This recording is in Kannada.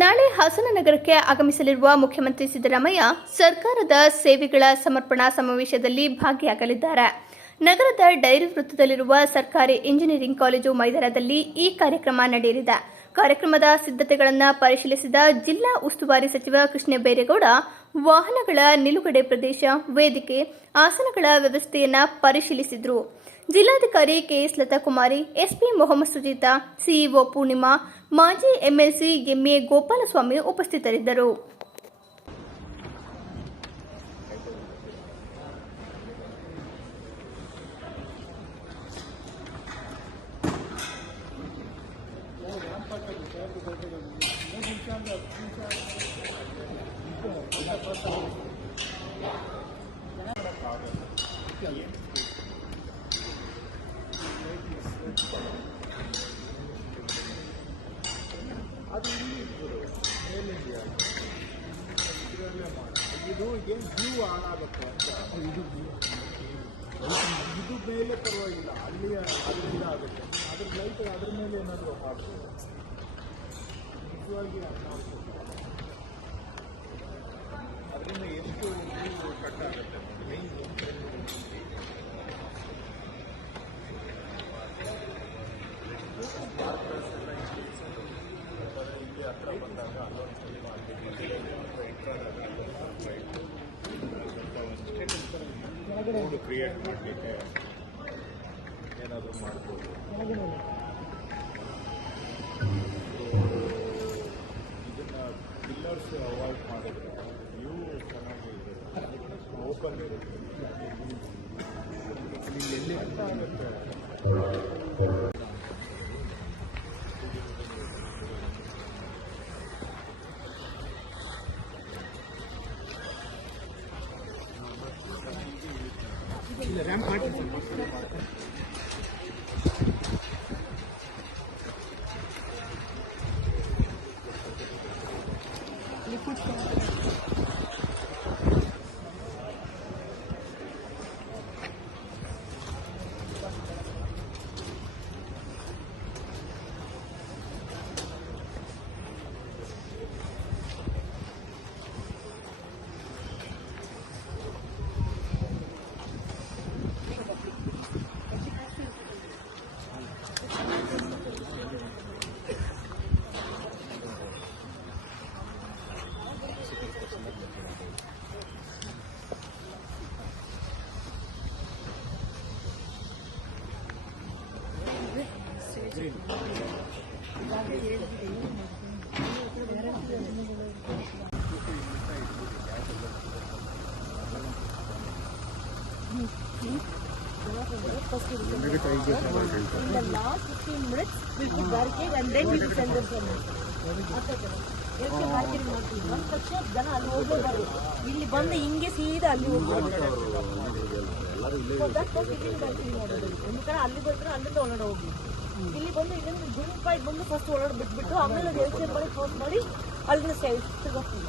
ನಾಳೆ ಹಾಸನ ನಗರಕ್ಕೆ ಆಗಮಿಸಲಿರುವ ಮುಖ್ಯಮಂತ್ರಿ ಸಿದ್ದರಾಮಯ್ಯ ಸರ್ಕಾರದ ಸೇವೆಗಳ ಸಮರ್ಪಣಾ ಸಮಾವೇಶದಲ್ಲಿ ಭಾಗಿಯಾಗಲಿದ್ದಾರೆ. ನಗರದ ಡೈರಿ ವೃತ್ತದಲ್ಲಿರುವ ಸರ್ಕಾರಿ ಇಂಜಿನಿಯರಿಂಗ್ ಕಾಲೇಜು ಮೈದಾನದಲ್ಲಿ ಈ ಕಾರ್ಯಕ್ರಮ ನಡೆಯಲಿದೆ. ಕಾರ್ಯಕ್ರಮದ ಸಿದ್ಧತೆಗಳನ್ನು ಪರಿಶೀಲಿಸಿದ ಜಿಲ್ಲಾ ಉಸ್ತುವಾರಿ ಸಚಿವ ಕೃಷ್ಣ ಬೈರೇಗೌಡ ವಾಹನಗಳ ನಿಲುಗಡೆ ಪ್ರದೇಶ, ವೇದಿಕೆ, ಆಸನಗಳ ವ್ಯವಸ್ಥೆಯನ್ನು ಪರಿಶೀಲಿಸಿದರು. ಜಿಲ್ಲಾಧಿಕಾರಿ ಕೆಎಸ್ ಲತಾಕುಮಾರಿ, ಎಸ್ಪಿ ಮೊಹಮ್ಮದ್ ಸುಜೀತಾ, ಸಿಇಒ ಪೂರ್ಣಿಮಾ, ಮಾಜಿ ಎಂಎಲ್ಸಿ ಎಂಎ ಗೋಪಾಲಸ್ವಾಮಿ ಉಪಸ್ಥಿತರಿದ್ದರು. ಅದು ಇಲ್ಲಿ ಇರ್ತದೆ ಮೇಲಿಂದ ಇದು ಏನು ವ್ಯೂ ಆನ್ ಆಗುತ್ತೆ ಅಂತ ಇದು ಮೇಲೆ ಪರವಾಗಿಲ್ಲ, ಅಲ್ಲಿ ಅದರಿಂದ ಆಗುತ್ತೆ. ಅದ್ರ ಲೈಟ್ ಅದ್ರ ಮೇಲೆ ಏನಾದರೂ ಮಾಡ್ಬೋದು. ನಿಜವಾಗಿ ಅದರಿಂದ ಎಷ್ಟು ವ್ಯೂ ಕಟ್ ಆಗುತ್ತೆ. ಹತ್ರ ಬಂದಾಗ ರೋಡ್ ಕ್ರಿಯೇಟ್ ಮಾಡಲಿಕ್ಕೆ ಏನಾದರೂ ಮಾಡ್ಬೋದು. ಇದನ್ನು ಪಿಲ್ಲರ್ಸ್ ಅವಾಯ್ಡ್ ಮಾಡಿದ್ರೆ ವ್ಯೂ ಚೆನ್ನಾಗಿ ಓಪನ್ ಇರುತ್ತೆ. ಎಲ್ಲಿ ಅಂತ ಆಗುತ್ತೆ. ರ್ಯಾಂಪ್ ಮಾಡಿ In the last 15 minutes, we will barricade and then we will send them from barricade ಮಾಡ್ತೀವಿ. ಒಂದು ತಕ್ಷಣ ಜನ ಅಲ್ಲಿ ಹೋಗಲೇಬಾರ್ದು. ಇಲ್ಲಿ ಬಂದು ಹಿಂಗೆ ಸೀದಾ ಅಲ್ಲಿ ಹೋಗ್ಬೋದು. ఎందుకంటే ಅಲ್ಲಿ ಬಂದ್ರೆ ಅಲ್ಲಿಂದ ಒಳಗಡೆ ಹೋಗಿ ಇಲ್ಲಿ ಬಂದು ಇಲ್ಲಿಂದ ಗುಂಪಾಗಿ ಬಂದು ಫಸ್ಟ್ ಒಳಗಡೆ ಬಿಟ್ಬಿಟ್ಟು ಆಮೇಲೆ ವ್ಯವಸ್ಥೆ ಮಾಡಿ ಕ್ಲೋಸ್ ಮಾಡಿ ಅಲ್ಲಿಂದ ತಿರ್ಗೋಗ್ತೀವಿ.